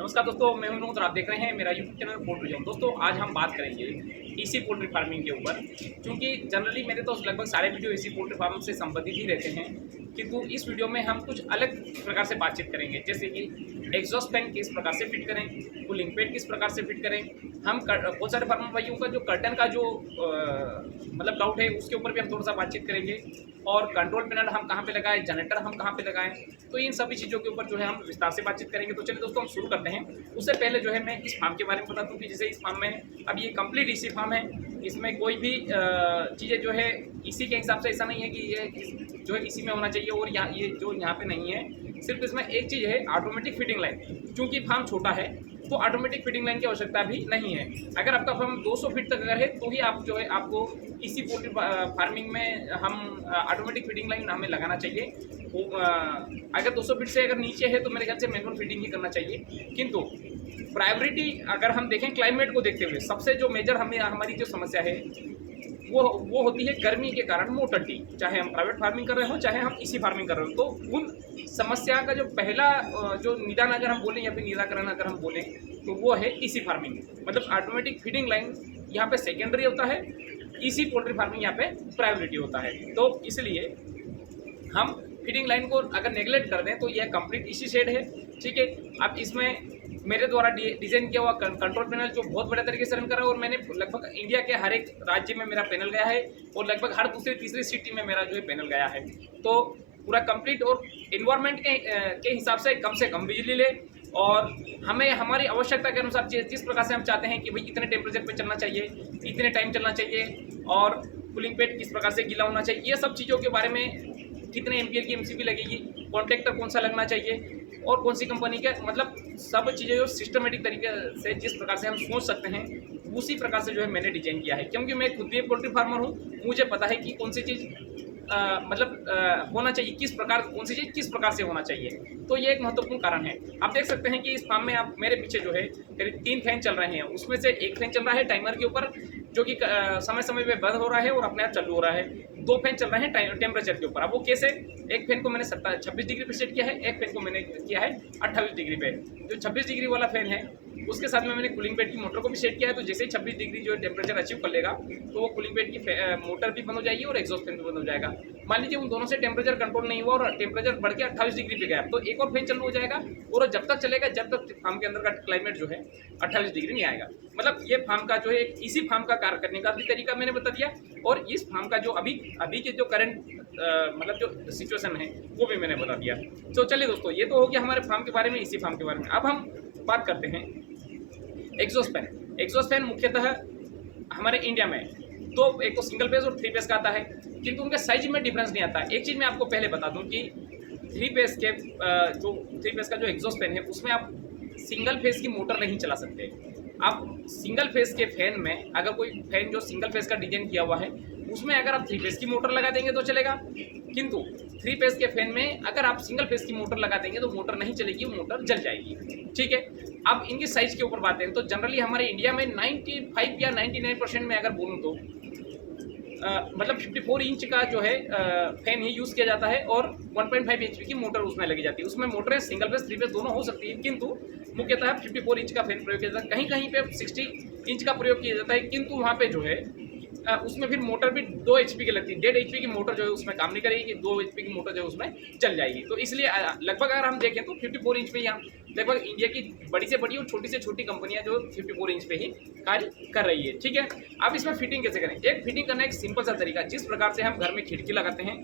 नमस्कार दोस्तों, मैं हूं विनोद और आप देख रहे हैं मेरा यूट्यूब चैनल पोल्ट्री जोन। दोस्तों आज हम बात करेंगे इसी पोल्ट्री फार्मिंग के ऊपर, क्योंकि जनरली मेरे तो लगभग सारे वीडियो इसी पोल्ट्री फार्म से संबंधित ही रहते हैं। किंतु इस वीडियो में हम कुछ अलग प्रकार से बातचीत करेंगे, जैसे कि एग्जॉस्ट फैन किस प्रकार से फिट करें, कूलिंग पैड किस प्रकार से फिट करें। हम बहुत सारे फार्मर भाइयों का जो कर्टन का जो मतलब डाउट है उसके ऊपर भी हम थोड़ा सा बातचीत करेंगे, और कंट्रोल पैनल हम कहाँ पे लगाएं, जनरेटर हम कहाँ पे लगाएं, तो इन सभी चीज़ों के ऊपर जो है हम विस्तार से बातचीत करेंगे। तो चलिए दोस्तों हम शुरू करते हैं। उससे पहले जो है मैं इस फार्म के बारे में बता दूं कि जैसे इस फार्म में अब ये कंप्लीट इसी फार्म है, इसमें कोई भी चीज़ें जो है इसी के हिसाब से ऐसा नहीं है कि ये जो है इसी में होना चाहिए और यहाँ ये जो यहाँ पे नहीं है। सिर्फ इसमें एक चीज़ है, ऑटोमेटिक फिटिंग लाइन। क्योंकि फार्म छोटा है तो ऑटोमेटिक फिटिंग लाइन की आवश्यकता भी नहीं है। अगर आपका फार्म 200 फीट तक अगर है तो ही आप जो है आपको इसी पोल्ट्री फार्मिंग में हम ऑटोमेटिक फिटिंग लाइन हमें लगाना चाहिए। अगर 200 फीट से अगर नीचे है तो मेरे ख्याल से मैनुअल फिटिंग ही करना चाहिए। किंतु प्रायोरिटी अगर हम देखें क्लाइमेट को देखते हुए, सबसे जो मेजर हमारी जो समस्या है वो होती है गर्मी के कारण मोर्टेलिटी। चाहे हम प्राइवेट फार्मिंग कर रहे हो चाहे हम इसी फार्मिंग कर रहे हो, तो उन समस्या का जो पहला जो निदान अगर हम बोलें या फिर निराकरण अगर हम बोलें तो वो है इसी फार्मिंग। मतलब ऑटोमेटिक फीडिंग लाइन यहाँ पे सेकेंडरी होता है, इसी पोल्ट्री फार्मिंग यहाँ पे प्रायोरिटी होता है। तो इसलिए हम फीडिंग लाइन को अगर नेगलेक्ट कर दें तो यह कंप्लीट इसी शेड है। ठीक है, अब इसमें मेरे द्वारा डिजाइन किया हुआ कंट्रोल पैनल जो बहुत बड़े तरीके से रन कर रहा है, और मैंने लगभग इंडिया के हर एक राज्य में मेरा पैनल गया है और लगभग हर दूसरी तीसरी सिटी में मेरा जो है पैनल गया है। तो पूरा कंप्लीट और इन्वायरमेंट के हिसाब से कम बिजली ले, और हमें हमारी आवश्यकता के अनुसार जिस प्रकार से हम चाहते हैं कि भाई इतने टेम्परेचर पे चलना चाहिए, इतने टाइम चलना चाहिए, और कूलिंग पैड किस प्रकार से गीला होना चाहिए, ये सब चीज़ों के बारे में, कितने एम्पियर की एमसीबी लगेगी, कॉन्ट्रैक्टर कौन सा लगना चाहिए और कौन सी कंपनी का, मतलब सब चीज़ें जो सिस्टमेटिक तरीके से जिस प्रकार से हम सोच सकते हैं उसी प्रकार से जो है मैंने डिजाइन किया है। क्योंकि मैं खुद भी एक पोल्ट्री फार्मर हूँ, मुझे पता है कि कौन सी चीज़ होना चाहिए, किस प्रकार कौन सी चीज़ किस प्रकार से होना चाहिए। तो ये एक महत्वपूर्ण कारण है। आप देख सकते हैं कि इस फार्म में आप मेरे पीछे जो है करीब 3 फैन चल रहे हैं, उसमें से एक फैन चल रहा है टाइमर के ऊपर जो कि समय समय पे बंद हो रहा है और अपने आप चालू हो रहा है। 2 फैन चल रहे हैं टेम्परेचर के ऊपर। अब वो कैसे, एक फैन को मैंने 26 डिग्री पे सेट किया है, एक फैन को मैंने किया है 28 डिग्री पे। जो 26 डिग्री वाला फैन है उसके साथ में मैंने कूलिंग पैड की मोटर को भी सेट किया है। तो जैसे ही 26 डिग्री जो टेम्परेचर अचीव कर लेगा तो वो कूलिंग पैड की मोटर भी बंद हो जाएगी और एग्जॉस्ट फैन भी बंद हो जाएगा। मान लीजिए उन दोनों से टेम्परेचर कंट्रोल नहीं हुआ और टेम्परेचर बढ़ के 28 डिग्री पे गया, तो एक और फैन चालू हो जाएगा और जब तक चलेगा जब तक फार्म के अंदर का क्लाइमेट जो है 28 डिग्री नहीं आएगा। मतलब ये फार्म का जो है इसी फार्म का कार्य करने का भी तरीका मैंने बता दिया, और इस फार्म का जो अभी के जो करंट मतलब जो सिचुएशन है वो भी मैंने बता दिया। तो चलिए दोस्तों, ये तो हो गया हमारे फार्म के बारे में, इसी फार्म के बारे में। अब हम बात करते हैं एग्जॉस्ट फैन। एग्जॉस्ट फैन मुख्यतः हमारे इंडिया में तो एक तो सिंगल फेज और 3 फेज का आता है, किंतु उनके साइज में डिफरेंस नहीं आता। एक चीज़ मैं आपको पहले बता दूं कि 3 फेज के जो 3 फेज का जो एग्जॉस्ट फैन है उसमें आप सिंगल फेज की मोटर नहीं चला सकते। आप सिंगल फेज के फैन में अगर कोई फैन जो सिंगल फेज का डिजाइन किया हुआ है उसमें अगर आप 3 फेज की मोटर लगा देंगे तो चलेगा, किंतु 3 फेज के फैन में अगर आप सिंगल फेज की मोटर लगा देंगे तो मोटर नहीं चलेगी, मोटर जल जाएगी। ठीक है, अब इनकी साइज के ऊपर बात है तो जनरली हमारे इंडिया में 95 या 99% में अगर बोलूँ तो मतलब 54 इंच का जो है फैन ही यूज़ किया जाता है, और 1.5 HP की मोटर उसमें लगी जाती है। उसमें मोटरें सिंगल फेज 3 फेज दोनों हो सकती है, किंतु मुख्यतः 54 इंच का फैन प्रयोग किया जाता है। कहीं कहीं पे 60 इंच का प्रयोग किया जाता है, किंतु वहाँ पे जो है उसमें फिर मोटर भी 2 HP की लगती है। 1.5 HP की मोटर जो है उसमें काम नहीं करेगी, 2 HP की मोटर जो है उसमें चल जाएगी। तो इसलिए लगभग अगर हम देखें तो 54 इंच पे यहाँ लगभग इंडिया की बड़ी से बड़ी और छोटी से छोटी कंपनियां जो 54 इंच पे ही कार्य कर रही है। ठीक है, अब इसमें फिटिंग कैसे करें? एक फिटिंग करना एक सिंपल सा तरीका, जिस प्रकार से हम घर में खिड़की लगाते हैं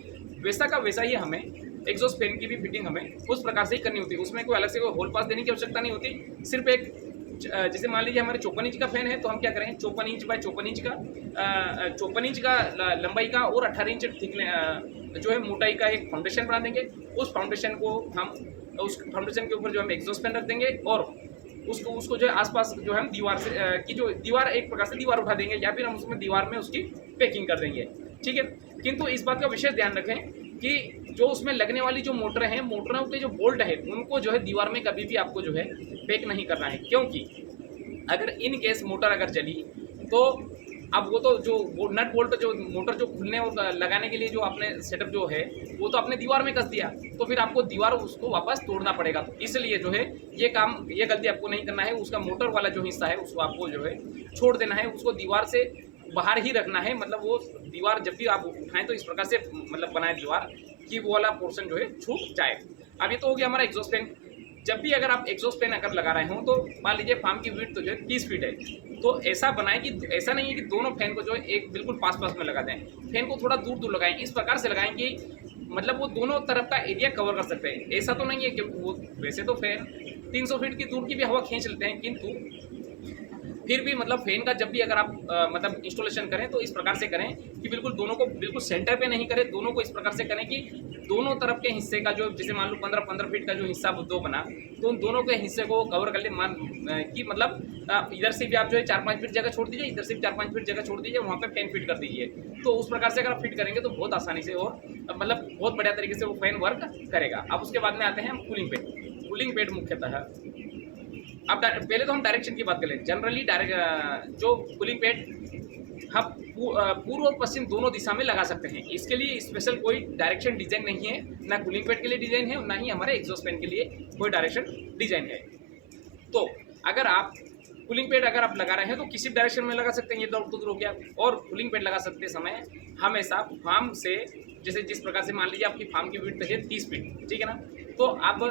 वैसा का वैसा ही हमें एग्जॉस्ट फैन की भी फिटिंग हमें उस प्रकार से ही करनी होती है। उसमें कोई अलग से कोई होल पास देने की आवश्यकता नहीं होती। सिर्फ एक जैसे मान लीजिए हमारे 54 इंच का फैन है तो हम क्या करें, 54 इंच बाय 54 इंच का 54 इंच का लंबाई का और 18 इंच जो है मोटाई का एक फाउंडेशन बना देंगे। उस फाउंडेशन को हम उस फाउंडेशन के ऊपर जो हम एग्जॉस्ट फैन रख देंगे, और उसको जो है आसपास जो हम दीवार से की जो दीवार एक प्रकार से दीवार उठा देंगे या फिर हम उसमें दीवार में उसकी पैकिंग कर देंगे। ठीक है, किंतु इस बात का विशेष ध्यान रखें कि जो उसमें लगने वाली जो मोटरें हैं, मोटरों के जो बोल्ट है उनको जो है दीवार में कभी भी आपको जो है पैक नहीं करना है, क्योंकि अगर इन केस मोटर अगर जली तो अब वो तो जो वो नट बोल्ट जो मोटर जो खुलने और लगाने के लिए जो आपने सेटअप जो है वो तो आपने दीवार में कस दिया, तो फिर आपको दीवार उसको वापस तोड़ना पड़ेगा। तो इसलिए जो है ये गलती आपको नहीं करना है। उसका मोटर वाला जो हिस्सा है उसको आपको जो है छोड़ देना है, उसको दीवार से बाहर ही रखना है। मतलब वो दीवार जब भी आप उठाएं तो इस प्रकार से मतलब बनाए दीवार कि वो वाला पोर्शन जो है छूट जाए। अब ये तो हो गया हमारा एग्जॉस्ट फैन। जब भी अगर आप एग्जॉस्ट फैन अगर लगा रहे हो तो मान लीजिए फार्म की विड्थ तो जो है 30 फीट है, तो ऐसा बनाएं कि ऐसा नहीं है कि दोनों फैन को जो है एक बिल्कुल पास पास में लगा दें, फैन को थोड़ा दूर दूर लगाएं। इस प्रकार से लगाएं कि मतलब वो दोनों तरफ का एरिया कवर कर सकते हैं। ऐसा तो नहीं है कि वो वैसे तो फैन 300 फीट की दूर की भी हवा खींच लेते हैं, किंतु फिर भी मतलब फैन का जब भी अगर आप मतलब इंस्टॉलेशन करें तो इस प्रकार से करें कि बिल्कुल दोनों को बिल्कुल सेंटर पे नहीं करें, दोनों को इस प्रकार से करें कि दोनों तरफ के हिस्से का जो जैसे मान लो 15-15 फीट का जो हिस्सा दो बना, तो उन दोनों के हिस्से को कवर कर ले। मान कि मतलब इधर से भी आप जो है 4-5 फीट जगह छोड़ दीजिए, इधर से भी 4-5 फीट जगह छोड़ दीजिए, वहाँ पे फैन फिट कर दीजिए। तो उस प्रकार से अगर आप फिट करेंगे तो बहुत आसानी से और मतलब बहुत बढ़िया तरीके से वो फैन वर्क करेगा। अब उसके बाद में आते हैं हम कूलिंग पेड। कूलिंग पेड मुख्यतः अब पहले तो हम डायरेक्शन की बात करें। जनरली जो कूलिंग पेड हम पूर्व और पश्चिम दोनों दिशा में लगा सकते हैं। इसके लिए स्पेशल कोई डायरेक्शन डिजाइन नहीं है, ना कूलिंग पेड के लिए डिजाइन है और ना ही हमारे एग्जॉस्ट फैन के लिए कोई डायरेक्शन डिजाइन है। तो अगर आप कूलिंग पेड अगर आप लगा रहे हैं तो किसी डायरेक्शन में लगा सकते हैं, ये तो हो गया। और कूलिंग पेड लगा सकते समय हमेशा फार्म से जैसे जिस प्रकार से मान लीजिए आपकी फार्म की विड्थ है 30 फीट, ठीक है ना, तो आप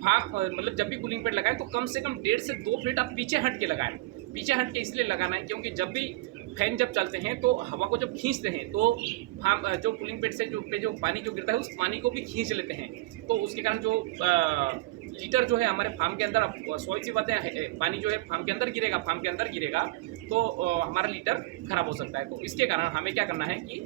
मतलब जब भी कूलिंग पेड लगाएं तो कम से कम 1.5 से 2 फीट आप पीछे हट के लगाएं। पीछे हट के इसलिए लगाना है क्योंकि जब भी फैन जब चलते हैं तो हवा को जब खींचते हैं तो जो कूलिंग पेड से जो पानी जो गिरता है उस पानी को भी खींच लेते हैं। तो उसके कारण जो लीटर जो है हमारे फार्म के अंदर, स्वाभाविक सी बात है, पानी जो है फार्म के अंदर गिरेगा तो हमारा लीटर खराब हो सकता है। तो इसके कारण हमें क्या करना है कि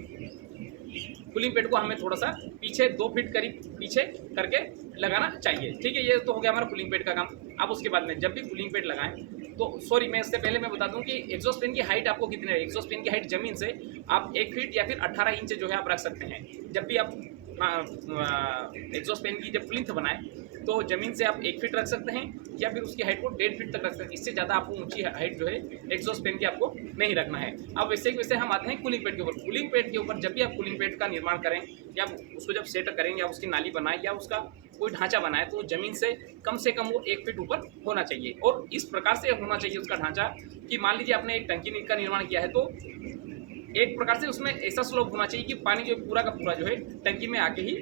कूलिंग पेड को हमें थोड़ा सा पीछे 2 फीट करीब पीछे करके लगाना चाहिए। ठीक है, ये तो हो गया हमारा कूलिंग पेड का काम। अब उसके बाद में जब भी कूलिंग पेड लगाएं तो सॉरी मैं इससे पहले मैं बता दूं कि एग्जॉस्ट फैन की हाइट आपको कितनी है। एग्जॉस्ट फैन की हाइट जमीन से आप 1 फीट या फिर 18 इंच जो है आप रख सकते हैं। जब भी आप एग्जॉस्ट फैन की जब प्लिंथ बनाएं तो ज़मीन से आप 1 फीट रख सकते हैं या फिर उसकी हाइट को 1.5 फीट तक रख सकते हैं। इससे ज़्यादा आपको ऊंची हाइट जो है एग्जॉस्ट फैन की आपको नहीं रखना है। अब वैसे हम आते हैं कूलिंग पेड के ऊपर। कूलिंग पेड के ऊपर जब भी आप कूलिंग पेड का निर्माण करें या उसको जब सेट करें या उसकी नाली बनाएं या उसका कोई ढांचा बनाए तो ज़मीन से कम वो 1 फीट ऊपर होना चाहिए। और इस प्रकार से होना चाहिए उसका ढांचा कि मान लीजिए आपने एक टंकी का निर्माण किया है तो एक प्रकार से उसमें ऐसा स्लोप होना चाहिए कि पानी जो पूरा का पूरा जो है टंकी में आके ही